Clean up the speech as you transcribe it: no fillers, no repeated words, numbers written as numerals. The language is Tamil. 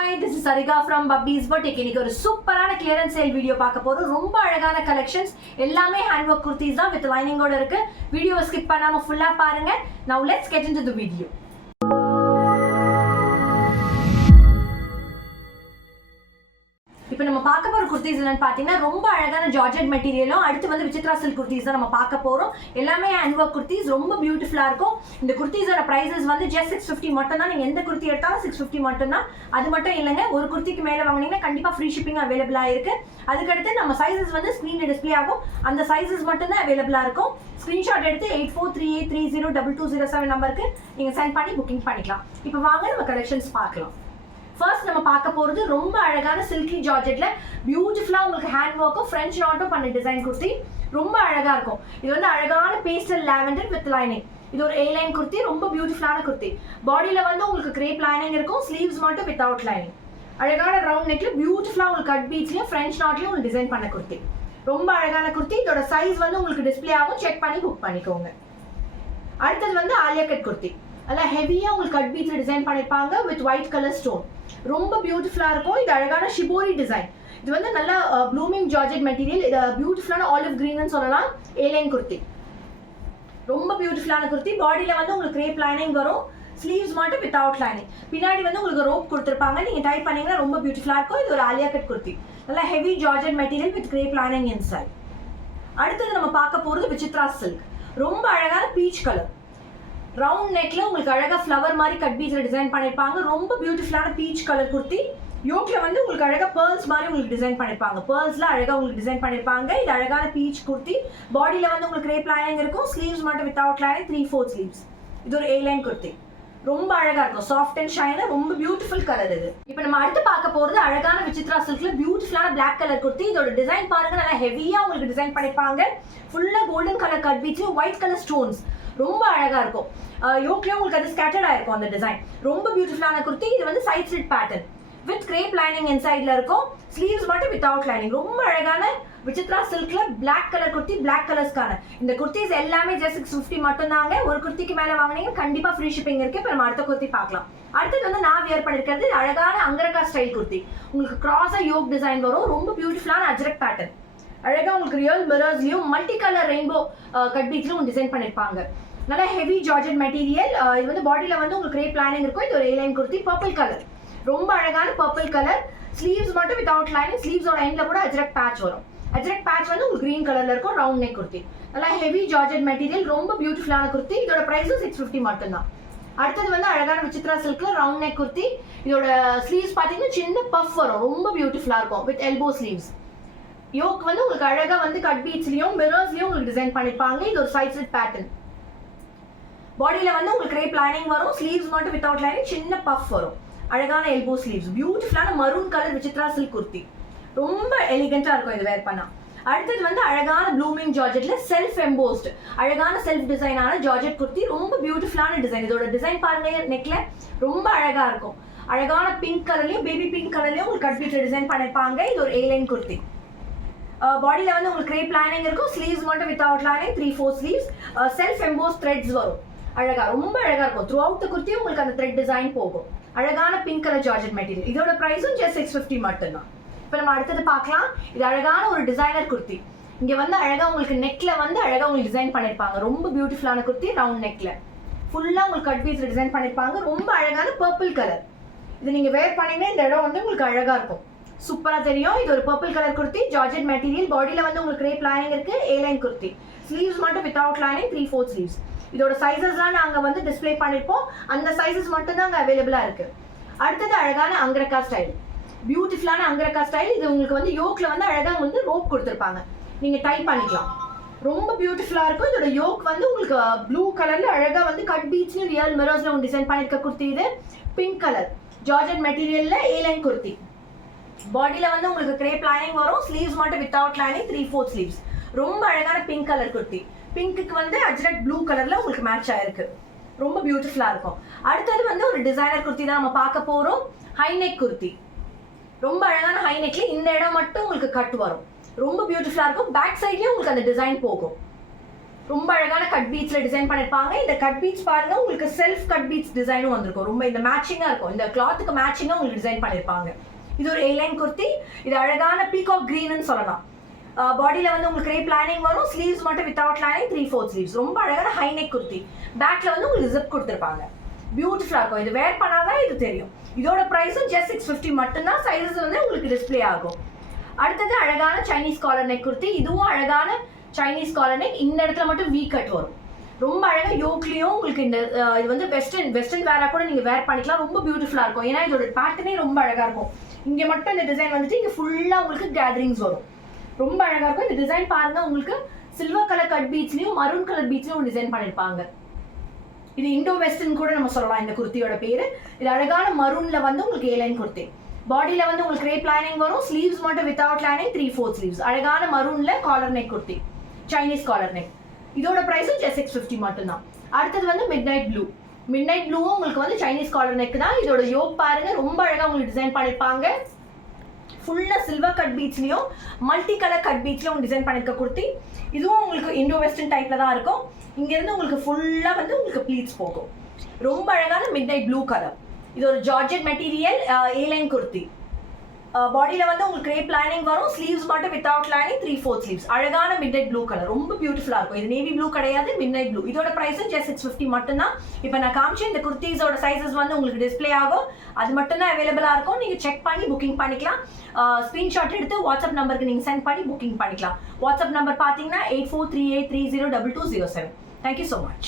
Hi, this is Sarika from Bubby's Boutique. இன்னைக்கு ஒரு சூப்பரான clearance sale வீடியோ பார்க்க போறோம். ரொம்ப அழகான collections எல்லாமே hand work kurtis தான் with lining ஓட இருக்கு. வீடியோவை skip பண்ணாம ஃபுல்லா பாருங்க. Now let's get into the video. இப்போ நம்ம பார்க்க போற குர்தீஸ் என்னன்னு பாத்தீங்கன்னா ரொம்ப அழகான ஜார்ஜெட் மெட்டீரியலும் அடுத்து வந்து விசித்ரா சில்க் குர்தீஸ் தான் நம்ம பார்க்க போறோம். எல்லாமே ஹேண்ட் வொர்க் குர்தீஸ் ரொம்ப பியூட்டிஃபுல்லா இருக்கும். இந்த குர்தீஸோட பிரைசஸ் வந்து just 650 மட்டும் தான். நீங்க எந்த குர்த்தி எடுத்தாலும் 650 மட்டும் தான். அது மட்டும் இல்லங்க, ஒரு குர்த்திக்கு மேல வாங்குனீங்கன்னா கண்டிப்பா ஃப்ரீ ஷிப்பிங் அவைலபிளா இருக்கு. அதுக்கு அடுத்து நம்ம சைஸஸ் வந்து ஸ்கிரீன்ல டிஸ்ப்ளே ஆகும். அந்த சைஸஸ் மட்டும் தான் அவைலபிளா இருக்கும். ஸ்கிரீன்ஷாட் எடுத்து 8438302207 நம்பருக்கு நீங்க சென்ட் பண்ணி புக்கிங் பண்ணிக்கலாம். இப்போ வாங்க நம்ம கலெக்ஷன்ஸ் பார்க்கலாம். ஃபர்ஸ்ட் நம்ம பார்க்க போகிறது ரொம்ப அழகான சில்கி ஜார்ஜெட்ல பியூட்டிஃபுல்லாக உங்களுக்கு ஹேண்ட் ஒர்க்கும் ஃப்ரெஞ்ச் நாட்டும் பண்ண டிசைன் குர்த்தி ரொம்ப அழகாக இருக்கும். இது வந்து அழகான பேஸ்டல் லாவெண்டர் வித் லைனிங். இது ஒரு A-லைன் குர்த்தி, ரொம்ப பியூட்டிஃபுல்லான குர்த்தி. பாடியில் வந்து உங்களுக்கு கிரேப் லைனிங் இருக்கும், ஸ்லீவ்ஸ் மட்டும் வித்அவுட் லைனிங். அழகான ரவுண்ட் நெக்ல பியூட்டிஃபுல்லாக உங்களுக்கு கட் பீட்ஸ்லையும் ஃப்ரெஞ்ச் நாட்லையும் உங்களுக்கு டிசைன் பண்ண குர்த்தி. ரொம்ப அழகான குர்த்தி. இதோட சைஸ் வந்து உங்களுக்கு டிஸ்பிளே ஆகும், செக் பண்ணி புக் பண்ணிக்கோங்க. அடுத்தது வந்து ஆலியா கட் குர்த்தி. அதில் ஹெவியாக உங்களுக்கு கட் பீட்ஸில் டிசைன் பண்ணியிருப்பாங்க வித் ஒயிட் கலர் ஸ்டோன். ரொம்ப பியூட்டிஃபுல்லாக இருக்கும். இது அழகான ஷிபோரி டிசைன். இது வந்து நல்ல ப்ளூமிங் ஜார்ஜெட் மெட்டீரியல். இது பியூட்டிஃபுல்லான ஆலிவ் கிரீன்னு சொல்லலாம். A-லைன் குர்த்தி, ரொம்ப பியூட்டிஃபுல்லான குர்த்தி. பாடியில் வந்து உங்களுக்கு கிரேப் லைனிங் வரும், ஸ்லீவ்ஸ் மட்டும் வித்அவுட் லைனிங். பின்னாடி வந்து உங்களுக்கு ரோப் கொடுத்துருப்பாங்க, நீங்கள் டைப் பண்ணீங்கன்னா ரொம்ப பியூட்டிஃபுல்லாக இருக்கும். இது ஒரு ஆலியா கட் குர்த்தி, நல்லா heavy georgette material with crepe lining inside. அடுத்தது நம்ம பார்க்க போகிறது விசித்ரா சில்க். ரொம்ப அழகான பீச் கலர், ரவுண்ட் நெக்ல உங்களுக்கு அழகா ஃப்ளவர் மாதிரி கட் பீட்ஸ்ல டிசைன் பண்ணிருப்பாங்க. ரொம்ப பியூட்டிஃபுல்லான பீச் கலர் குர்த்தி. யோக்ல வந்து உங்களுக்கு அழகா பேர்ல்ஸ் மாதிரி உங்களுக்கு டிசைன் பண்ணிருப்பாங்க. பேர்ல்ஸ்ல அழகா உங்களுக்கு டிசைன் பண்ணிருப்பாங்க. இது அழகான பீச் குர்த்தி. பாடியில வந்து உங்களுக்கு கிரேப் லைனிங் இருக்கும், ஸ்லீவ்ஸ் மட்டும் வித்அவுட் லைனிங், 3/4 ஸ்லீவ்ஸ். இது ஒரு A-லைன் குர்த்தி, ரொம்ப அழகா இருக்கும். சாஃப்ட் அண்ட் ஷைனா, ரொம்ப பியூட்டிஃபுல் கலர் இது. இப்போ நம்ம அடுத்து பார்க்க போறது அழகான விசித்ரா சில்க்ல பியூட்டிஃபுல்லான பிளாக் கலர் குர்த்தி. இதோட டிசைன் பாருங்க, நல்லா ஹெவியா உங்களுக்கு டிசைன் பண்ணிருப்பாங்க. ஃபுல்லா golden colour cut beads, white colour stones, ரொம்ப அழகா இருக்கும். யோக்லயே உங்களுக்கு அது ஸ்கேட்டர்ட் ஆயிருக்கும் அந்த டிசைன். ரொம்ப பியூட்டிஃபுல்லான குர்த்தி. இது வந்து side slit pattern with crepe lining இன்சைட்ல இருக்கும், ஸ்லீவ்ஸ் மட்டும் வித்அவுட் லைனிங். ரொம்ப அழகான விசித்ரா சில்க்ல பிளாக் கலர் குர்த்தி, பிளாக் கலர்ஸ்க்கான இந்த குர்த்திஸ் எல்லாமே just 650 மட்டும் தாங்க. ஒரு குர்த்திக்கு மேல வாங்கினீங்க கண்டிப்பா ஃப்ரீ ஷிப்பிங் இருக்கு. இப்போ நம்ம அடுத்த குர்த்தி பார்க்கலாம். அடுத்தது வந்து நான் வியர் பண்ணிருக்கிறது அழகான அங்கரக்கா ஸ்டைல் குர்த்தி. உங்களுக்கு கிராஸா யோக் டிசைன் வரும், ரொம்ப பியூட்டிஃபுல்லான அஜ்ரக் பேட்டர்ன். அழகா உங்களுக்கு ரியல் மிரர்ஸ்லயும் மல்டி கலர் ரெயின்போ கட் பீட்ஸ்லயும் டிசைன் பண்ணிருப்பாங்க. நல்லா ஹெவி ஜார்ஜெட் மெட்டீரியல். இது வந்து பாடியில வந்து உங்களுக்கு கிரேப் லைனிங் இருக்கும். இது ஒரு A-லைன் குர்த்தி, பர்பிள் கலர், ரொம்ப அழகான பர்பிள் கலர். ஸ்லீவ்ஸ் மட்டும் வித்அவுட் லைனிங், ஸ்லீவ்ஸோட எண்ட்ல கூட அஜ்ரக் பேட்ச் வரும். அஜ்ரக் பேட்ச் வந்து உங்களுக்கு கிரீன் கலர்ல இருக்கும். ரவுண்ட் நெக் குர்த்தி, நல்லா ஹெவி ஜார்ஜெட் மெட்டீரியல், ரொம்ப பியூட்டிஃபுல்லான குர்த்தி. இதோட பிரைஸும் 650 மட்டும் தான். அடுத்தது வந்து அழகான விசித்ரா சில்க்ல ரவுண்ட் நெக் குர்த்தி. இதோட ஸ்லீவ்ஸ் பாத்தீங்கன்னா சின்ன பஃப் வரும், ரொம்ப பியூட்டிஃபுல்லா இருக்கும் வித் எல்போ ஸ்லீவ்ஸ். யோக் வந்து உங்களுக்கு அழகா வந்து கட் பீட்ஸ்லயும் மிரர்ஸ்லயும் உங்களுக்கு டிசைன் பண்ணிருப்பாங்க. இது ஒரு சைட் ஸ்லிட் பேட்டர்ன். பாடியில வந்து உங்களுக்கு கிரேப் லைனிங் வரும், ஸ்லீவ்ஸ் மட்டும் வித்அவுட் லைனிங், சின்ன பஃப் வரும். அழகான எல்போ ஸ்லீவ்ஸ், பியூட்டிஃபுல்லான maroon colour Vichitra silk kurti, ரொம்ப எலிகென்ட்டா இருக்கும் இது வேர் பண்ணா. அடுத்தது வந்து அழகான ப்ளூமிங் ஜார்ஜெட்ல செல்ஃப் எம்போஸ்ட் அழகான செல்ஃப் டிசைனான ஜார்ஜெட் குர்த்தி, ரொம்ப பியூட்டிஃபுல்லான டிசைன். இதோட டிசைன் பாருங்க, நெக்ல ரொம்ப அழகா இருக்கும். அழகான பிங்க் கலர்லயும் பேபி பிங்க் கலர்லயும் உங்களுக்கு கட் பீட்ல டிசைன் பண்ணிருப்பாங்க. இது ஒரு A-லைன் குர்த்தி. பாடியில வந்து உங்களுக்கு கிரேப் லைனிங் இருக்கும், ஸ்லீவ்ஸ் மட்டும் without lining, 3/4 sleeves. Self emboss threads வரும், அழகா ரொம்ப அழகா இருக்கும். த்ரூ அவுட் த குர்த்தி உங்களுக்கு அந்த த்ரெட் டிசைன் போகும். அழகான பிங்க் கலர் ஜார்ஜெட் மெட்டீரியல். இதோட பிரைஸும் just 650 மட்டும் தான். இப்போ நம்ம அடுத்தது பார்க்கலாம். இது அழகான ஒரு டிசைனர் குர்த்தி. இங்க வந்து அழகா உங்களுக்கு நெக்ல வந்து அழகா உங்களுக்கு டிசைன் பண்ணிருப்பாங்க. ரொம்ப பியூட்டிஃபுல்லான குர்த்தி, ரவுண்ட் நெக்ல ஃபுல்லா உங்களுக்கு கட் பீட்ஸ்ல டிசைன் பண்ணிருப்பாங்க. ரொம்ப அழகான பர்பிள் கலர். இது நீங்க வேர் பண்ணீங்கன்னா இந்த இடம் வந்து உங்களுக்கு அழகா இருக்கும், சூப்பரா தெரியும். இது ஒரு purple colour kurti, georgette material. பாடியில வந்து உங்களுக்கு கிரேப் லைனிங் இருக்கு, A-லைன் குர்த்தி. ஸ்லீவ்ஸ் மட்டும் வித்அவுட் லைனிங், 3/4 ஸ்லீவ்ஸ். இதோட சைஸஸ்லாம் நாங்க வந்து டிஸ்ப்ளே பண்ணிருப்போம், அந்த சைஸஸ் மட்டும் தான் அங்க அவைலபிளா இருக்கு. அடுத்தது அழகான அங்கரக்கா ஸ்டைல், பியூட்டிஃபுல்லான அங்கரக்கா ஸ்டைல். இது உங்களுக்கு வந்து யோக்ல வந்து அழகா வந்து ரோப் கொடுத்துருப்பாங்க, நீங்க டைப் பண்ணிக்கலாம். ரொம்ப பியூட்டிஃபுல்லா இருக்கும். இதோட யோக் வந்து உங்களுக்கு ப்ளூ கலர்ல அழகா வந்து கட் பீட்ஸ்ல ரியல் மிரர்ஸ்ல ஒரு டிசைன் பண்ணிருக்க குர்த்தி. இது பிங்க் கலர் ஜார்ஜெட் மெட்டீரியல்ல A-லைன் குர்த்தி. பாடியில வந்து உங்களுக்கு கிரேப் லைனிங் வரும், ஸ்லீவ்ஸ் மட்டும் வித்அவுட் லைனிங், 3/4 ஸ்லீவ்ஸ். ரொம்ப அழகான பிங்க் கலர் குர்த்தி. பிங்க்குக்கு வந்து அஜ்ரக் ப்ளூ கலர்ல உங்களுக்கு மேட்ச் ஆயிருக்கு, ரொம்ப பியூட்டிஃபுல்லா இருக்கும். அடுத்தது வந்து ஒரு டிசைனர் குர்த்தி தான் நம்ம பார்க்க போறோம். ஹைநெக் குர்த்தி, ரொம்ப அழகான ஹைநெக்ல இந்த இடம் மட்டும் உங்களுக்கு கட் வரும், ரொம்ப பியூட்டிஃபுல்லா இருக்கும். பேக் சைட்லயும் உங்களுக்கு அந்த டிசைன் போகும். ரொம்ப அழகான கட் பீட்ஸ்ல டிசைன் பண்ணிருப்பாங்க. இந்த கட் பீட்ஸ் பாருங்க, உங்களுக்கு செல்ஃப் கட் பீட்ஸ் டிசைனும் வந்திருக்கும். ரொம்ப இந்த மேட்சிங்கா இருக்கும். இந்த கிளாத்துக்கு மேட்சிங்கா உங்களுக்கு டிசைன் பண்ணிருப்பாங்க. இது ஒரு A-line குர்த்தி. இது அழகான பீகாக் கிரீன்னு சொல்லலாம். பாடியில வந்து உங்களுக்கு கிரேப் லைனிங் வரும். ஸ்லீவ்ஸ் மட்டும் வித்அவுட் லைனிங் 3/4 ஸ்லீவ்ஸ். ரொம்ப அழகான ஹை நெக் குர்த்தி. பேக்ல வந்து உங்களுக்கு ஜிப் கொடுத்துருப்பாங்க. பியூட்டிஃபுல்லா இருக்கும். இது வேர் பண்ணாதான் இது தெரியும். இதோட பிரைஸும் just 650 மட்டும்தான். சைஸஸ் வந்து உங்களுக்கு டிஸ்பிளே ஆகும். அடுத்தது அழகான சைனீஸ் காலர் நெக் குர்த்தி. இதுவும் அழகான சைனீஸ் காலர் நெக். இந்த இடத்துல மட்டும் வீ கட் வரும். ரொம்ப அழகா யோக்லியும் உங்களுக்கு இந்த இது வந்து வெஸ்டர்ன் வேரா கூட நீங்க வேர் பண்ணிக்கலாம். ரொம்ப பியூட்டிஃபுல்லா இருக்கும். ஏன்னா இதோட பேட்டர்னே ரொம்ப அழகா இருக்கும். இங்க மட்டும் இந்த டிசைன் வந்துட்டு இங்க ஃபுல்லா உங்களுக்கு கேதரிங்ஸ் வரும். ரொம்ப அழகா இருக்கும். இந்த டிசைன் பாருங்க, உங்களுக்கு சில்வர் கலர் கட் பீட்ஸ்லயும் மரூன் கலர் பீட்ஸ்லயும் டிசைன் பண்ணிருப்பாங்க. இது இண்டோ வெஸ்டர்ன் கூட நம்ம சொல்லலாம். இந்த குர்த்தியோட பேரு. இது அழகான மரூன்ல வந்து உங்களுக்கு A-line குர்த்தி. பாடியில வந்து உங்களுக்கு கிரேப் லைனிங் வரும். ஸ்லீவ்ஸ் மட்டும் வித்அவுட் லைனிங் 3/4 ஸ்லீவ்ஸ். அழகான மரூன்ல collar neck kurti, Chinese collar neck. இதோட பிரைஸும் just 650 மட்டும்தான். அடுத்தது வந்து மிட்நைட் ப்ளூ. மிட்நைட் ப்ளூவும் உங்களுக்கு வந்து சைனீஸ் காலர் நெக் தான். இதோட யோக் பாருங்க, ரொம்ப அழகா உங்களுக்கு டிசைன் பண்ணிருப்பாங்க. ஃபுல்லா சில்வர் கட் பீட்ஸ்லயும் மல்டி கலர் கட் பீட்ஸ்லயும் டிசைன் பண்ணிருக்க குர்த்தி. இதுவும் உங்களுக்கு இண்டோ வெஸ்டர்ன் டைப்ல தான் இருக்கும். இங்க இருந்து உங்களுக்கு ஃபுல்லா வந்து உங்களுக்கு ப்ளீட்ஸ் போகும். ரொம்ப அழகான மிட்நைட் ப்ளூ கலர். இது ஒரு ஜார்ஜெட் மெட்டீரியல் A-line குர்த்தி. பாடியில வந்து உங்களுக்கு கிரேப் லைனிங் வரும். ஸ்லீவ்ஸ் மட்டும் வித்அவுட் லைனிங் 3/4 ஸ்லீவ்ஸ். அழகான மிட்நைட் ப்ளூ கலர். ரொம்ப பியூட்டிஃபுல்லா இருக்கும். இது நேவி ப்ளூ கிடையாது, மிட்நைட் ப்ளூ. இதோட பிரைஸும் just 650 மட்டும்தான். இப்போ நான் காமிச்ச இந்த குர்த்திஸோட சைஸஸ் வந்து உங்களுக்கு டிஸ்பிளே ஆகும். அது மட்டும் தான் அவைலபிளா இருக்கும். நீங்க செக் பண்ணி புக்கிங் பண்ணிக்கலாம். ஸ்கிரீன்ஷாட் எடுத்து வாட்ஸ்அப் நம்பருக்கு நீங்க சென்ட் பண்ணி புக்கிங் பண்ணிக்கலாம். வாட்ஸ்அப் நம்பர் பாத்தீங்கன்னா 8438302207. Thank you so much.